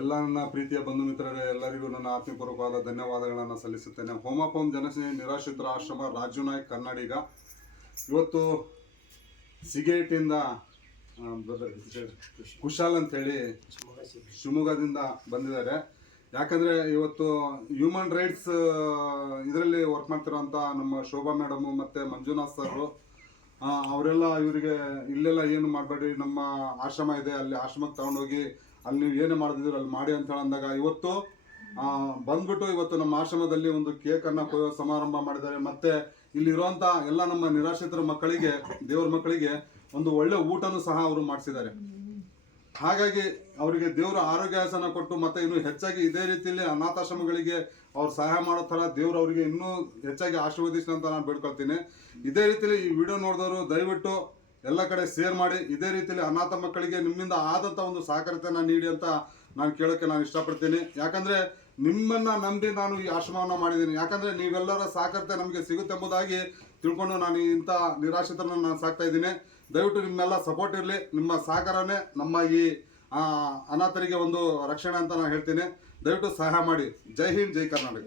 ಎಲ್ಲ ನನ್ನ ಪ್ರೀತಿಯ ಬಂಧು ಮಿತ್ರರೇ, ಎಲ್ಲರಿಗೂ ನನ್ನ ಆತ್ಮಪೂರ್ವಕವಾದ ಧನ್ಯವಾದಗಳನ್ನು ಸಲ್ಲಿಸುತ್ತೇನೆ. ಹೋಮಾಪೋಮ್ ಜನಸೇನೆ ನಿರಾಶ್ರಿತರ ಆಶ್ರಮ ರಾಜು ನಾಯ್ಕ್ ಕನ್ನಡಿಗ ಇವತ್ತು ಸಿಗೇಟಿಂದ ಕುಶಾಲ್ ಅಂತೇಳಿ ಶಿವಮೊಗ್ಗದಿಂದ ಬಂದಿದ್ದಾರೆ. ಯಾಕಂದರೆ ಇವತ್ತು ಹ್ಯೂಮನ್ ರೈಟ್ಸ್ ಇದರಲ್ಲಿ ವರ್ಕ್ ಮಾಡ್ತಿರೋಂಥ ನಮ್ಮ ಶೋಭಾ ಮೇಡಮು ಮತ್ತು ಮಂಜುನಾಥ್ ಸರ್ ಅವರೆಲ್ಲ ಇವರಿಗೆ ಇಲ್ಲೆಲ್ಲ ಏನು ಮಾಡಬೇಡಿ, ನಮ್ಮ ಆಶ್ರಮ ಇದೆ, ಅಲ್ಲಿ ಆಶ್ರಮಕ್ಕೆ ತಗೊಂಡೋಗಿ ಅಲ್ಲಿ ನೀವು ಏನೇ ಮಾಡಿದ್ರು ಅಲ್ಲಿ ಮಾಡಿ ಅಂತ ಅಂದಾಗ ಇವತ್ತು ಬಂದ್ಬಿಟ್ಟು ಇವತ್ತು ನಮ್ಮ ಆಶ್ರಮದಲ್ಲಿ ಒಂದು ಕೇಕನ್ನು ಕೊಯ್ಯೋ ಸಮಾರಂಭ ಮಾಡಿದ್ದಾರೆ. ಮತ್ತು ಇಲ್ಲಿರುವಂಥ ಎಲ್ಲ ನಮ್ಮ ನಿರಾಶ್ರಿತರ ಮಕ್ಕಳಿಗೆ, ದೇವ್ರ ಮಕ್ಕಳಿಗೆ ಒಂದು ಒಳ್ಳೆ ಊಟನೂ ಸಹ ಅವರು ಮಾಡಿಸಿದ್ದಾರೆ. ಹಾಗಾಗಿ ಅವರಿಗೆ ದೇವರ ಆರೋಗ್ಯಾಸನ ಕೊಟ್ಟು ಮತ್ತೆ ಇನ್ನೂ ಹೆಚ್ಚಾಗಿ ಇದೇ ರೀತಿಯಲ್ಲಿ ಅನಾಥಾಶ್ರಮಗಳಿಗೆ ಅವ್ರು ಸಹಾಯ ಮಾಡೋ ಥರ ದೇವ್ರು ಅವರಿಗೆ ಇನ್ನೂ ಹೆಚ್ಚಾಗಿ ಆಶೀರ್ವದಿಸಲಿ ಅಂತ ನಾನು ಬೇಡ್ಕೊಳ್ತೀನಿ. ಇದೇ ರೀತಿಯಲ್ಲಿ ಈ ವಿಡಿಯೋ ನೋಡಿದವರು ದಯವಿಟ್ಟು ಎಲ್ಲ ಕಡೆ ಶೇರ್ ಮಾಡಿ, ಇದೇ ರೀತಿಯಲ್ಲಿ ಅನಾಥ ಮಕ್ಕಳಿಗೆ ನಿಮ್ಮಿಂದ ಆದಂಥ ಒಂದು ಸಹಕಾರತೆಯನ್ನು ನೀಡಿ ಅಂತ ನಾನು ಕೇಳೋಕ್ಕೆ ನಾನು ಇಷ್ಟಪಡ್ತೀನಿ. ಯಾಕಂದರೆ ನಿಮ್ಮನ್ನು ನಂಬಿ ನಾನು ಈ ಆಶ್ರಮವನ್ನು ಮಾಡಿದ್ದೀನಿ. ಯಾಕಂದರೆ ನೀವೆಲ್ಲರ ಸಹಕಾರತೆ ನಮಗೆ ಸಿಗುತ್ತೆಂಬುದಾಗಿ ತಿಳ್ಕೊಂಡು ನಾನು ಇಂಥ ನಿರಾಶ್ರಿತರನ್ನು ನಾನು ಸಾಕ್ತಾ ಇದ್ದೀನಿ. ದಯವಿಟ್ಟು ನಿಮ್ಮೆಲ್ಲ ಸಪೋರ್ಟ್ ಇರಲಿ. ನಿಮ್ಮ ಸಹಕಾರನೇ ನಮ್ಮ ಈ ಅನಾಥರಿಗೆ ಒಂದು ರಕ್ಷಣೆ ಅಂತ ನಾನು ಹೇಳ್ತೀನಿ. ದಯವಿಟ್ಟು ಸಹಾಯ ಮಾಡಿ. ಜೈ ಹಿಂದ್, ಜೈ ಕರ್ನಾಟಕ.